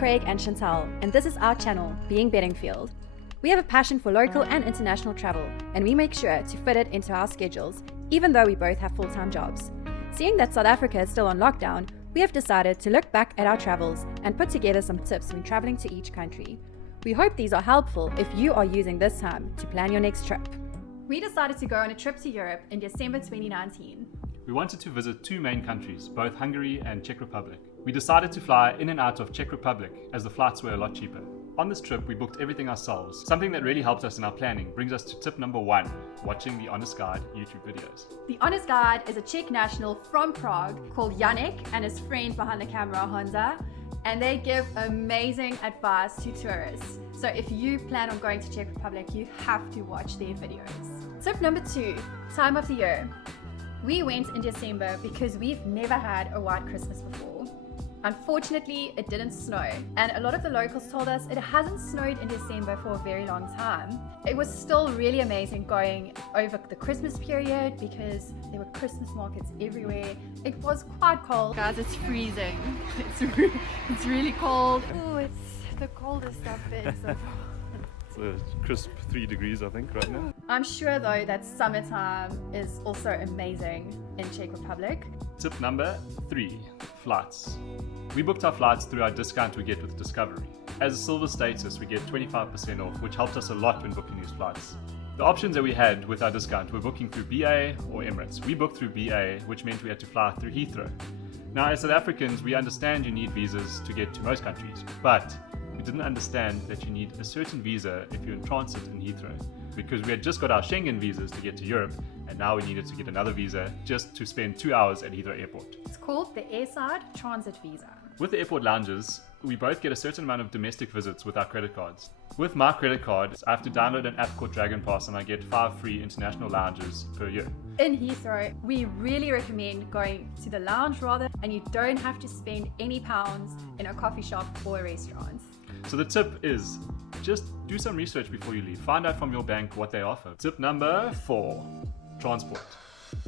Craig and Chantal, and this is our channel, Being Bedingfield. We have a passion for local and international travel, and we make sure to fit it into our schedules, even though we both have full-time jobs. Seeing that South Africa is still on lockdown, we have decided to look back at our travels and put together some tips when traveling to each country. We hope these are helpful if you are using this time to plan your next trip. We decided to go on a trip to Europe in December 2019. We wanted to visit two main countries, both Hungary and Czech Republic. We decided to fly in and out of Czech Republic as the flights were a lot cheaper. On this trip, we booked everything ourselves. Something that really helped us in our planning brings us to tip number 1, watching the Honest Guide YouTube videos. The Honest Guide is a Czech national from Prague called Yannick and his friend behind the camera, Honza, and they give amazing advice to tourists. So if you plan on going to Czech Republic, you have to watch their videos. Tip number 2, time of the year. We went in December because we've never had a white Christmas before. Unfortunately, it didn't snow, and a lot of the locals told us it hasn't snowed in December for a very long time. It was still really amazing going over the Christmas period because there were Christmas markets everywhere. It was quite cold. Guys, it's freezing. It's really cold. Oh, it's the coldest I've been so far. It's a crisp 3 degrees, I think, right now. I'm sure though that summertime is also amazing in Czech Republic. Tip number 3, flights. We booked our flights through our discount we get with Discovery. As a silver status, we get 25% off, which helped us a lot when booking these flights. The options that we had with our discount were booking through BA or Emirates. We booked through BA, which meant we had to fly through Heathrow. Now, as South Africans, we understand you need visas to get to most countries, but we didn't understand that you need a certain visa if you're in transit in Heathrow, because we had just got our Schengen visas to get to Europe, and now we needed to get another visa just to spend 2 hours at Heathrow Airport. It's called the Airside Transit Visa. With the airport lounges, we both get a certain amount of domestic visits with our credit cards. With my credit card, I have to download an app called Dragon Pass and I get 5 free international lounges per year. In Heathrow, we really recommend going to the lounge rather, and you don't have to spend any pounds in a coffee shop or a restaurant. So the tip is, just do some research before you leave. Find out from your bank what they offer. Tip number 4, transport.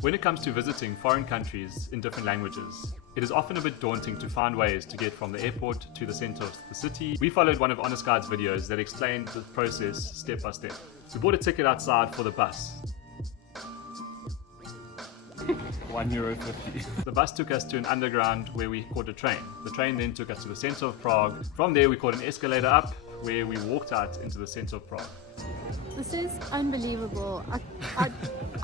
When it comes to visiting foreign countries in different languages, it is often a bit daunting to find ways to get from the airport to the center of the city. We followed one of Honest Guide's videos that explained the process step by step. We bought a ticket outside for the bus. €1.50. The bus took us to an underground where we caught a train. The train then took us to the center of Prague. From there we caught an escalator up where we walked out into the center of Prague. This is unbelievable. I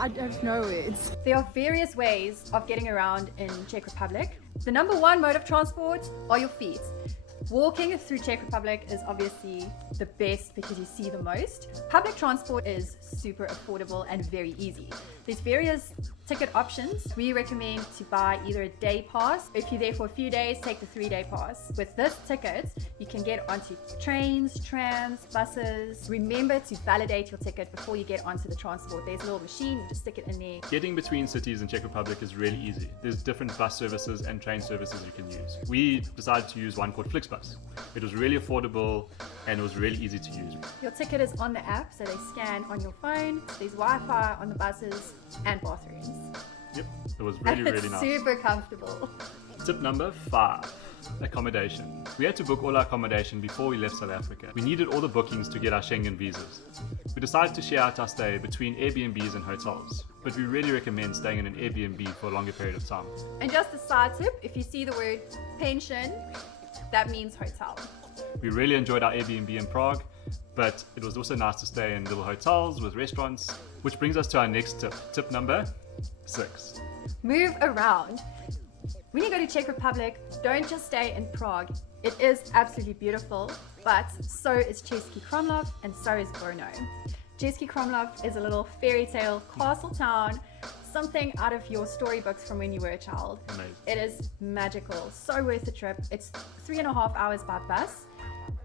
have no words. There are various ways of getting around in Czech Republic. The number 1 mode of transport are your feet. Walking through Czech Republic is obviously the best because you see the most. Public transport is super affordable and very easy. There's various ticket options. We recommend to buy either a day pass. If you're there for a few days, take the 3-day pass. With this ticket, you can get onto trains, trams, buses. Remember to validate your ticket before you get onto the transport. There's a little machine, you just stick it in there. Getting between cities in Czech Republic is really easy. There's different bus services and train services you can use. We decided to use one called Flixbus. It was really affordable and it was really easy to use. Your ticket is on the app, so they scan on your phone. There's Wi-Fi on the buses and bathrooms. Yep, it was really, really nice. Super comfortable. Tip number 5, accommodation. We had to book all our accommodation before we left South Africa. We needed all the bookings to get our Schengen visas. We decided to share out our stay between Airbnbs and hotels, but we really recommend staying in an Airbnb for a longer period of time. And just a side tip, if you see the word pension, that means hotel. We really enjoyed our Airbnb in Prague, but it was also nice to stay in little hotels with restaurants, which brings us to our next tip. Tip number 6. Move around. When you go to Czech Republic, don't just stay in Prague. It is absolutely beautiful, but so is Cesky Krumlov and so is Brno. Cesky Krumlov is a little fairy tale castle town, something out of your storybooks from when you were a child. Amazing. It is magical, so worth the trip. It's 3.5 hours by bus.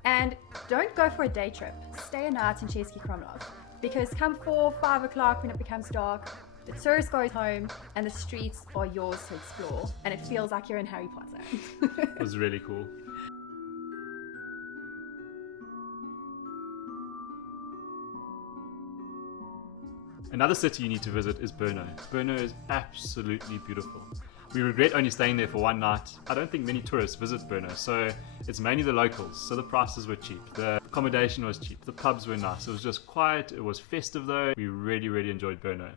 And don't go for a day trip. Stay a night in Cesky Krumlov, because come 4, 5 o'clock when it becomes dark, the tourist goes home and the streets are yours to explore, and it feels like you're in Harry Potter. It was really cool. Another city you need to visit is Brno. Brno is absolutely beautiful. We regret only staying there for one night. I don't think many tourists visit Brno, so it's mainly the locals. So the prices were cheap, the accommodation was cheap, the pubs were nice. It was just quiet, it was festive though. We really enjoyed Brno.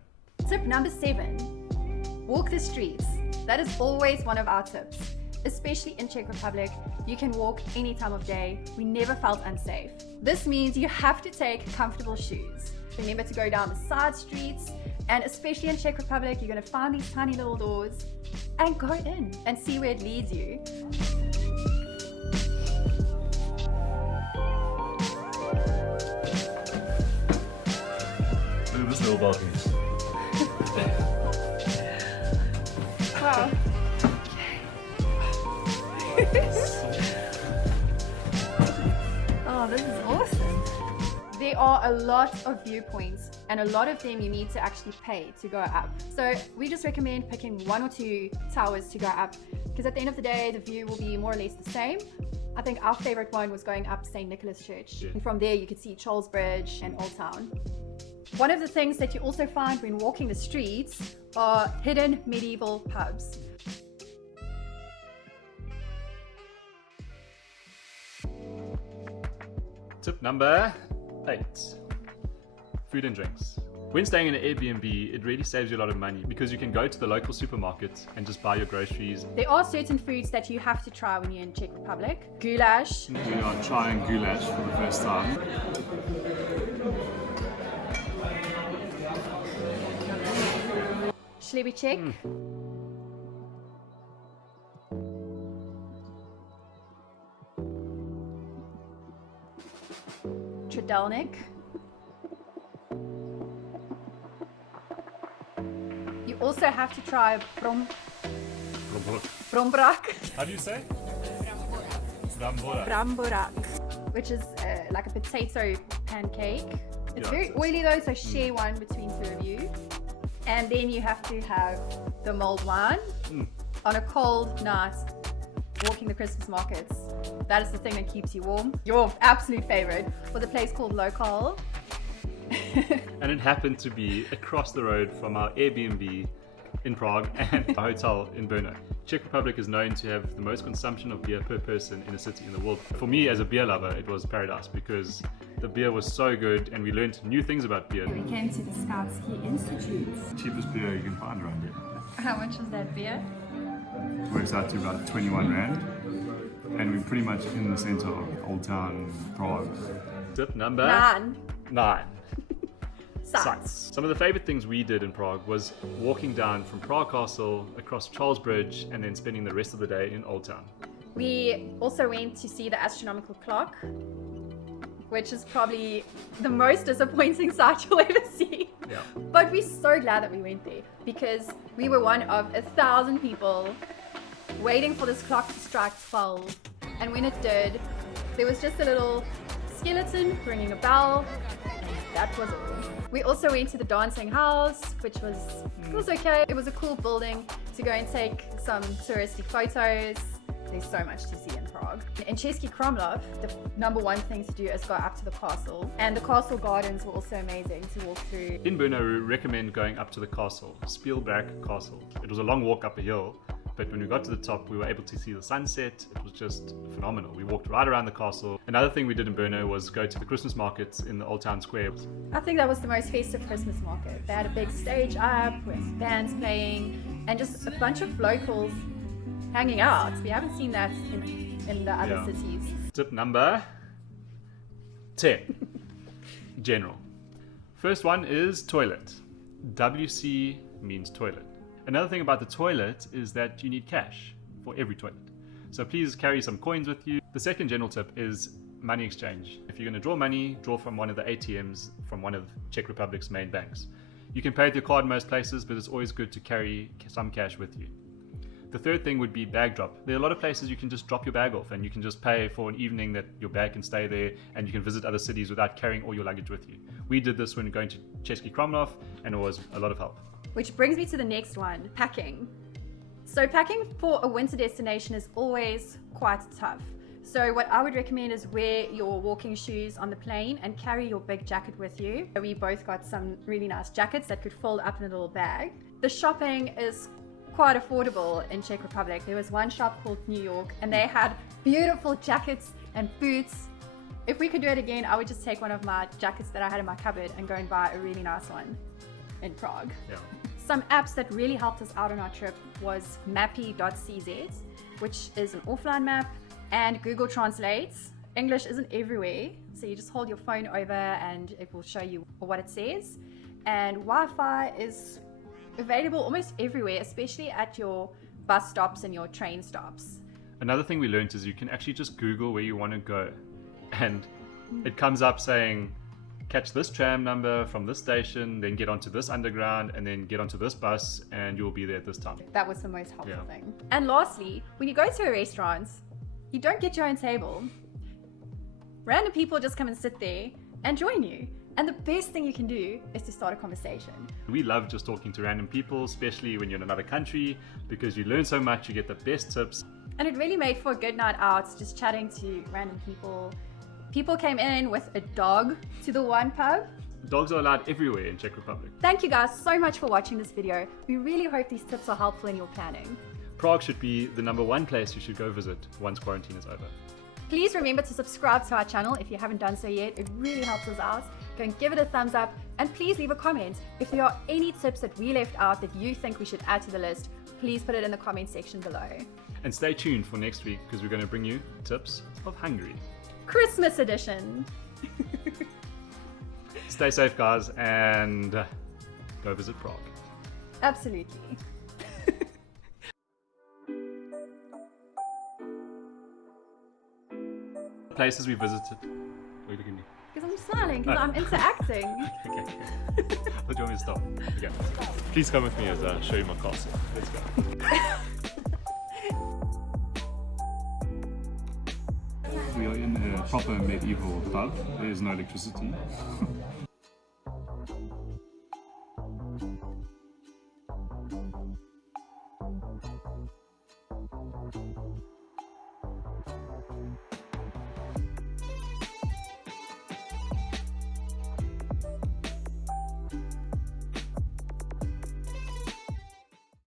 Tip number 7, walk the streets. That is always one of our tips. Especially in Czech Republic, you can walk any time of day. We never felt unsafe. This means you have to take comfortable shoes. Remember to go down the side streets, and especially in Czech Republic, you're going to find these tiny little doors and go in and see where it leads you. Look at this little balcony. Wow. Oh, this is awesome. There are a lot of viewpoints, and a lot of them you need to actually pay to go up. So we just recommend picking 1 or 2 towers to go up, because at the end of the day, the view will be more or less the same. I think our favorite one was going up St. Nicholas Church. Yeah. And from there you could see Charles Bridge and Old Town. One of the things that you also find when walking the streets are hidden medieval pubs. Tip number 8, food and drinks. When staying in an Airbnb, it really saves you a lot of money because you can go to the local supermarket and just buy your groceries. There are certain foods that you have to try when you're in Czech Republic. Goulash. We are trying goulash for the first time. Schlebiček. Tredelnik. You also have to try brombrak, How do you say? Brambora. bramborak, which is like a potato pancake. It's Yeah, very it's- oily though, so share one between 2 of you. And then you have to have the mulled wine on a cold night, walking the Christmas markets. That is the thing that keeps you warm. Your absolute favorite was a place called Local. And it happened to be across the road from our Airbnb in Prague and a hotel in Brno. Czech Republic is known to have the most consumption of beer per person in a city in the world. For me as a beer lover, it was paradise because the beer was so good and we learned new things about beer. We came to the Scoutski Institute. Cheapest beer you can find around here. How much was that beer? Works out to about 21 Rand. And we're pretty much in the center of Old Town Prague. Tip number 9. Sights. Some of the favorite things we did in Prague was walking down from Prague Castle across Charles Bridge and then spending the rest of the day in Old Town. We also went to see the astronomical clock, which is probably the most disappointing sight you'll ever see. Yeah. But we're so glad that we went there because we were one of 1,000 people waiting for this clock to strike 12. And when it did, there was just a little skeleton ringing a bell. That was all. We also went to the dancing house, which was okay. It was a cool building to go and take some touristy photos. There's so much to see in Prague. In Cesky Krumlov, the number one thing to do is go up to the castle. And the castle gardens were also amazing to walk through. In Brno, we recommend going up to the castle, Spielberg Castle. It was a long walk up a hill, but when we got to the top, we were able to see the sunset. It was just phenomenal. We walked right around the castle. Another thing we did in Brno was go to the Christmas markets in the Old Town Square. I think that was the most festive Christmas market. They had a big stage up with bands playing and just a bunch of locals hanging out. We haven't seen that in the other cities. Tip number 10. General. First one is toilet. WC means toilet. Another thing about the toilet is that you need cash for every toilet. So please carry some coins with you. The second general tip is money exchange. If you're going to draw money, draw from one of the ATMs from one of Czech Republic's main banks. You can pay with your card in most places, but it's always good to carry some cash with you. The third thing would be bag drop. There are a lot of places you can just drop your bag off and you can just pay for an evening that your bag can stay there and you can visit other cities without carrying all your luggage with you. We did this when going to Cesky Krumlov and it was a lot of help. Which brings me to the next one, packing. So packing for a winter destination is always quite tough. So what I would recommend is wear your walking shoes on the plane and carry your big jacket with you. We both got some really nice jackets that could fold up in a little bag. The shopping is quite affordable in Czech Republic. There was one shop called New York and they had beautiful jackets and boots. If we could do it again, I would just take one of my jackets that I had in my cupboard and go and buy a really nice one in Prague. Yeah. Some apps that really helped us out on our trip was mappy.cz, which is an offline map, and Google Translate. English isn't everywhere, so you just hold your phone over and it will show you what it says. And Wi-Fi is available almost everywhere, especially at your bus stops and your train stops. Another thing we learned is you can actually just Google where you want to go, and it comes up saying, catch this tram number from this station, then get onto this underground, and then get onto this bus, and you'll be there at this time. That was the most helpful Yeah. thing. And lastly, when you go to a restaurant, you don't get your own table. Random people just come and sit there and join you. And the best thing you can do is to start a conversation. We love just talking to random people, especially when you're in another country, because you learn so much, you get the best tips. And it really made for a good night out, just chatting to random people. People came in with a dog to the one pub. Dogs are allowed everywhere in Czech Republic. Thank you guys so much for watching this video. We really hope these tips are helpful in your planning. Prague should be the #1 place you should go visit once quarantine is over. Please remember to subscribe to our channel if you haven't done so yet. It really helps us out. Go and give it a thumbs up, and please leave a comment. If there are any tips that we left out that you think we should add to the list, please put it in the comment section below. And stay tuned for next week, because we're going to bring you tips of Hungary. Christmas edition. Stay safe, guys, and go visit Prague. Absolutely. Places we visited. Why are you looking at me? Because I'm smiling, because I'm interacting. Okay. What do you want me to stop? Okay. Please come with me as I show you my castle. Let's go. We are in a proper medieval pub. There is no electricity.